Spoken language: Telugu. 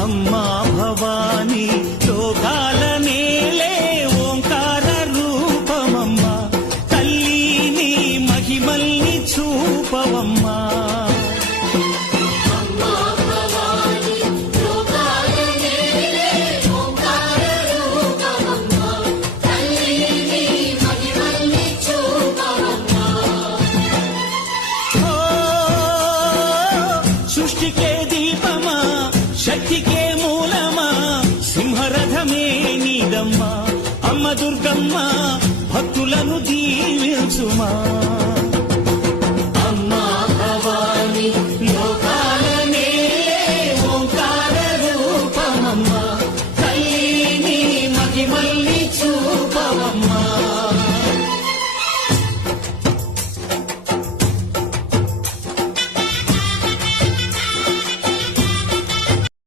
అమ్మా భవానీ లోకాల నేలే ఓంకార రూపమమ్మా, తల్లి నీ మహిమల్ని చూపవమ్మా. సృష్టికే దీపమా, శక్తికే మూలమా, సింహరథమే నీదమ్మా. అమ్మ దుర్గమ్మ భక్తులను దీవించుమా.